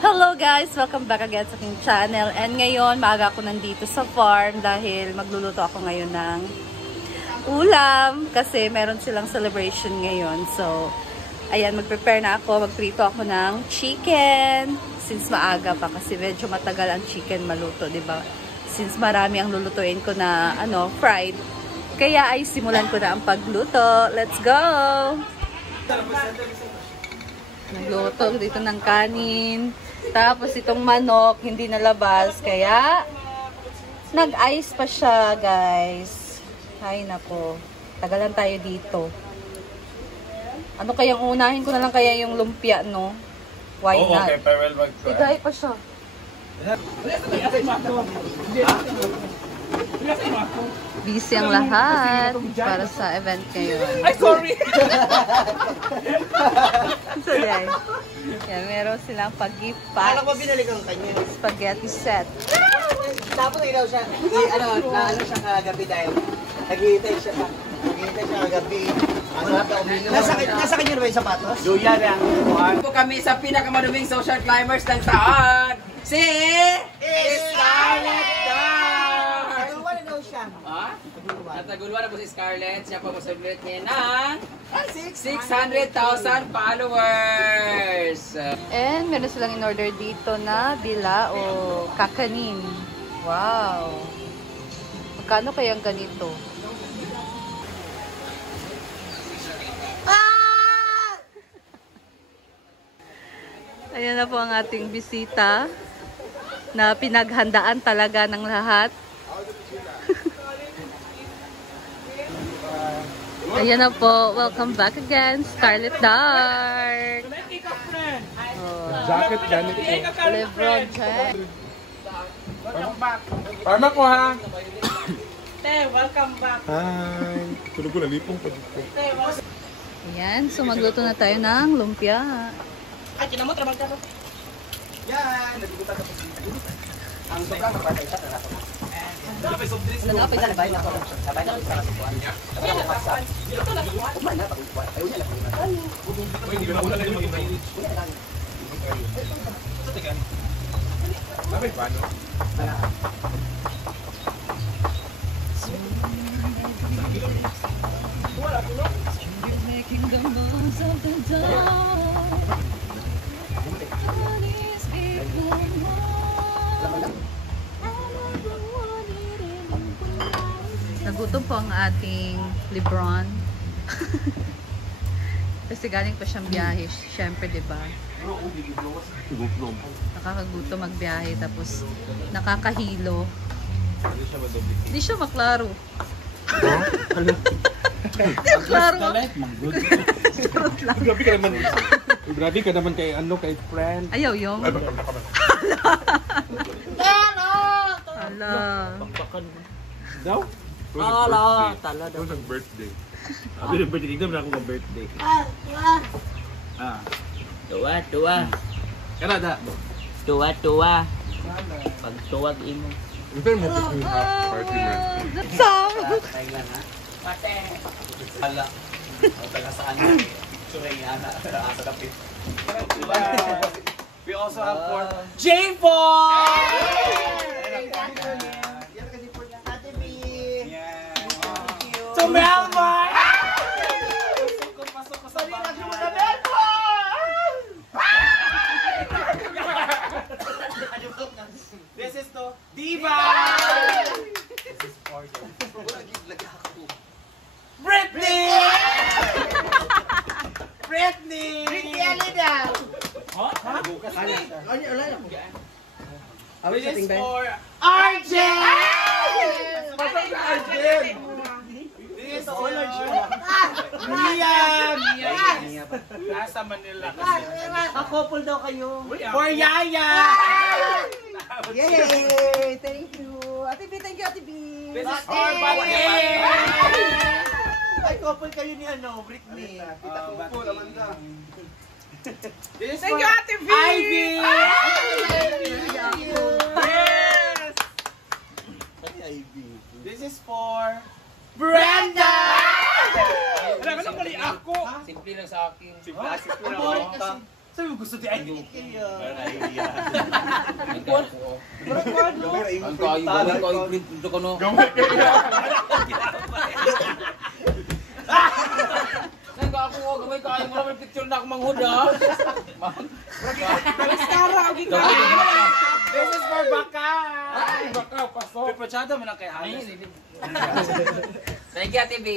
Hello guys! Welcome back again sa aking channel. And ngayon, maaga ako nandito sa farm dahil magluluto ako ngayon ng ulam kasi meron silang celebration ngayon. So, ayan, mag-prepare na ako. Magprito ako ng chicken since maaga pa kasi medyo matagal ang chicken maluto, diba? Since marami ang lulutuin ko na fried. Kaya ay simulan ko na ang pagluto. Let's go! Nagluto dito ng kanin. Tapos itong manok, hindi nalabas. Kaya, nag-ice pa siya, guys. Ay, nako. Tagalan tayo dito. Ano kayang unahin ko na lang kaya yung lumpia, no? Why not? Okay, farewell mag... Higay pa siya. Busy ang lahat para sa event ngayon. Ay, sorry! So, guys. Yan, meron silang pag-gift packs. Alam ko binalik ang kanya. Spaghetti set. Tapos ilaw siya. Naano siya kagabi dahil naghihintay siya kagabi. Nasa kanya na ba yung sapatos? Luya na ang kuhan. Po kami sa pinakamaduming social climbers ng taon. Si Scarlett Dawn! Naguluan na daw siya. Ha? Nataguluan na po si Scarlett. Siya po masublit niya ng 600,000 followers. And meron silang in-order dito na bila o kakanin. Wow! Magkano kayang ganito? Ayan na po ang ating bisita na pinaghandaan talaga ng lahat. Ayan na po. Welcome back again, Scarlett Dark. Jacket ganito. Lebron check. Parma ko ha. Welcome back. Hi. Tulog ko nalipong pa dito. Ayan. So magluto na tayo ng lumpia. Ay, kinamot, trabang ka. Yan! Nagigutan ka po siya. Ang sobrang mapatay siya. Nagapay na, labay na ako. Sabay na sa kasukuan niya. Sabay na paksa. Kumain na, pag-upuan. Ayaw niya lang. Hindi ko na wala na yung mag-ibig. Labay pa, no? Making the most of the dawn. Nagutom po ang ating Lebron. Kasi galing pa siyang biyahe. Siyempre, diba? Nakakagutom magbiyahe. Tapos, nakakahilo. Hindi siya maklaro. Hindi maklaro. Grabe ka naman. Grabe ka naman kay friend. Ayaw yung. Hala. Daw? Ala, tala daw. Ito ang birthday. Sabi ng birthday. Tignan na ako ng birthday. Tuwa. Kaya da. Tuwa. Pagtuwag imo. Ito yung party man. Sam! Pate. Ala. Taga saan? Suray nga na. Asa kapit. We also have for J4! To Melbourne! Pasok ko sa This is to Diva! This is for you. Britney! Britney! Britney Alida! This is for Arjen! This is for Liam! Nasa Manila kasi. Kakopol daw kayo. For Yaya! Yay! Thank you. Ate B, thank you, Ate B. This is for Bate! Ay, couple kayo ni Britney. Kita ko po, Amanda. This is for Ivy! Yes! This is for Brenda! Alam mo pala ako. Simple lang sa akin. Simple lang Ang boring ako. kasi. Sabi mo gusto di ay. Kaya. Ang kayo print dito ko no. Gamay kayo mo naman picture na ako manghud ha. This is for Baka. Baka, pasok. Pipachado mo na kay Halos. Thank you, TV.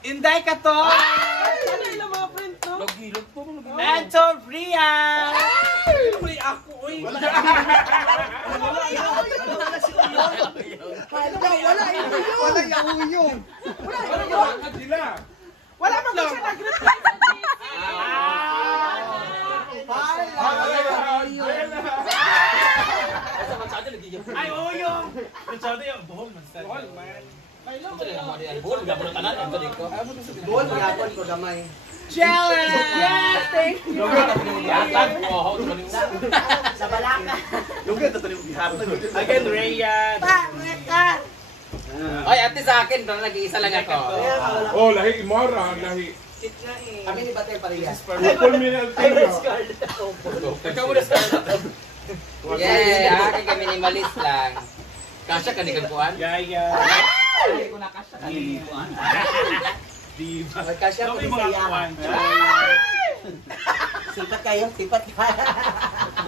Inday ka to! Ano yung mga friend to? Lagi po. And to Bria! Uy, ako, uy. Wala yung uyong. Wala pa ba siya nag-reply? Ay, uyong! Pachado yung buhol man. Buhol man. Buhol, yapon ko gamay. Challenge! Yes! Thank you! Sa balaka. Again, Rayan. Ay, ate sa akin, nag-iisa lang ako. Oh, lahi Imora, lahi. Kami ni Batay Parehas. Purple Minaltino. Ikaw muna sa akin kami minimalist lang. Kasya ka ni Kagpuan? Yaya. Hindi ko na kasya ka ni Kagpuan. Magkasya ko ni Sayahan. Sipat kayo, sipat ka.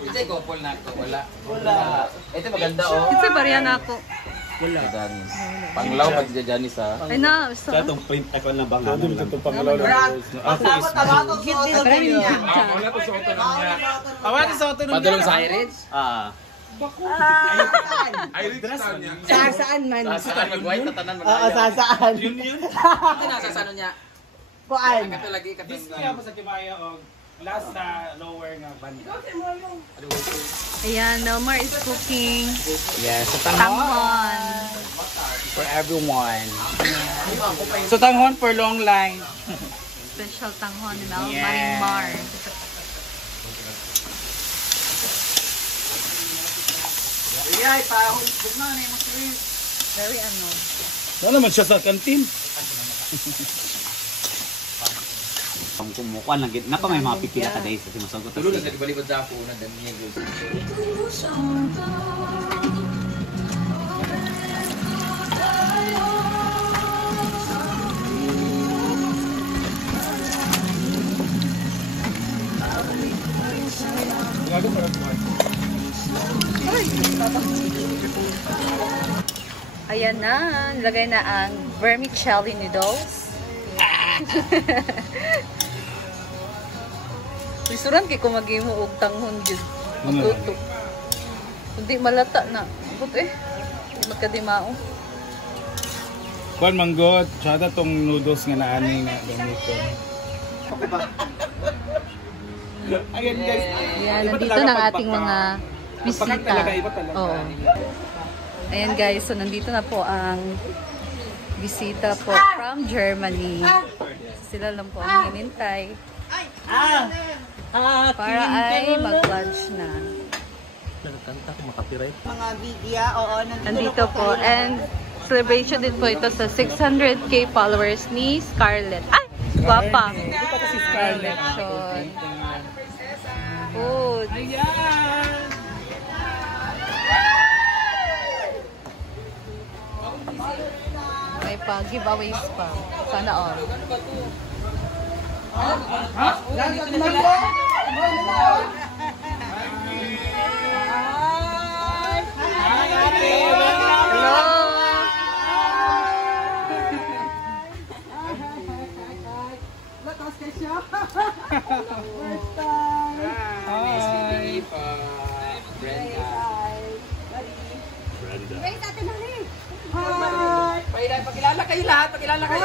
Ito yung couple na ako, wala. Wala. Ito maganda oh. Kasi bariya na ako. Wala. Panglaw pag si Janis ha. Ay na, gusto ko. Print ako na bang namin lang. Itong pangalaw lang. Pasabot na ba ito? Wala ko sa auto niya. Awan sa auto ng Padulong sa Irish? Ay, saan niya? Saan man? Saan mag-white na tanan Oo, mag-ayaw? saan? Ito nasa sa ano niya? Kuan. Kato lagi kato. Kaya mo sa Kibaya o last na lower nga banda. Ayan, Nomar is cooking Yes, so tanghon. for everyone. So tanghon for long line. Special tanghon ni Mel Yes. Marimar. Ay, pahon. Bugma na yung mga Very ano. Wala naman siya sa kantin. Ang kumukuha lang, napa may mga pipila ka dahil kasi masagot Tulo na nagbalibad sa ako na dami niya guys. Ayan na, nilagay na ang vermicelli noodles. Isuran kay kung mag-imo og tanghon jud. Magluto. Kundi malata na. But di magkadimao. Kuan manggot, tsada tong noodles nga naani nga ganito. Ayan guys. Ayan, nandito na ang ating mga bisita. Oo. Ayan guys, so nandito na po ang bisita po from Germany. Sila lang po ang hinintay. Para ay mag-lunch na. Mga video, oo. Nandito po. And celebration din po ito sa 600k followers ni Scarlett. Ay! Guwapa! Collection. Food. May pa giveaways pa. Sana all. Pakilala kayo lahat, pakilala kayo.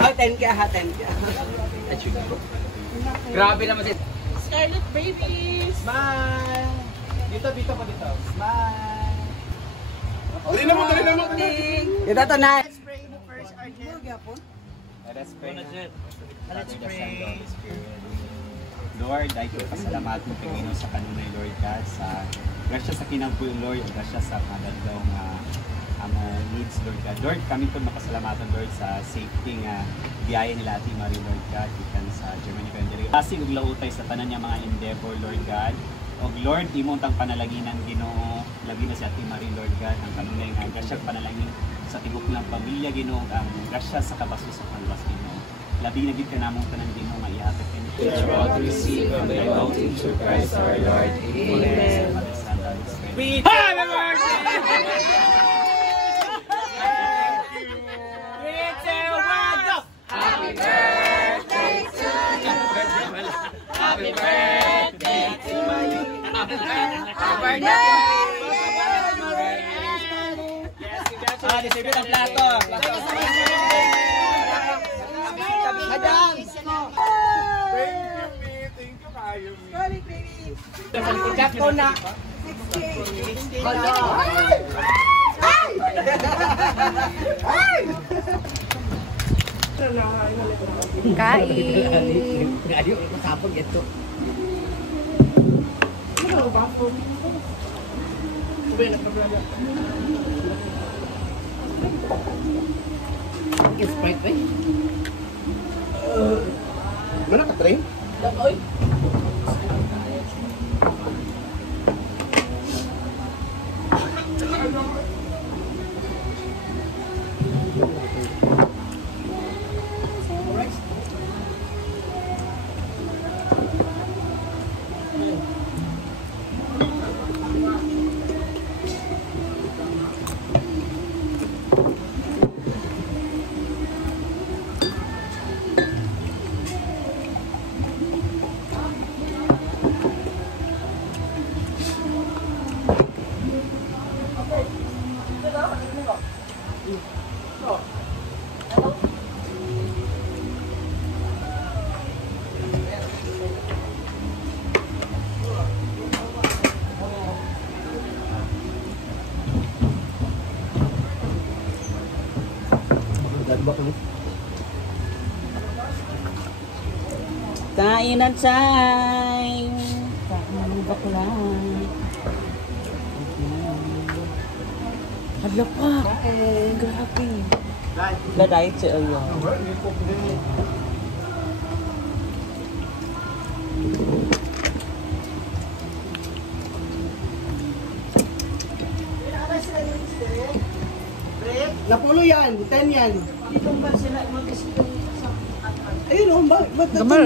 Haten ka, haten ka. Grabe naman si Scarlett babies! Smile. Dito pa dito. Smile. Dali na mo. Ito to na. Let us pray. Let's pray. Lord, ay ko pasalamat mo Panginoon sa kanunay Lord God sa grasya sa kinampuyo Lord, o grasya sa madadlaw nga among needs, Lord God. Lord, kami po makasalamatan, Lord, sa safety nga biyaya nila Ate Marie, Lord God, gikan sa Germany Country. Kasi ug lautay sa tanan niya mga endeavor, Lord God. Og Lord, imong tang panalangin ng Ginoo, labi na si Ate Marie, Lord God, ang kanunay nga grasyang panalangin sa tibok ng pamilya, Ginoo, ang grasya sa kabaso sa kalwas, Ginoo. Labi na gid kanamong tanan, Ginoo, nga ihatag kini. Which we ought to receive from thy bounty through Christ our Lord. Amen. Happy birthday to you. Happy birthday. Ah, disipin ang plato. Madam! Ikato na. Kain! Gadi, masapag ito. Sprite ba? Mana ka train? Kainan time! Kainan bakla. Hala pa! Grabe! Ladayit siya yun. Napulo yan, 10 yan. Ayun, ba't Gamay,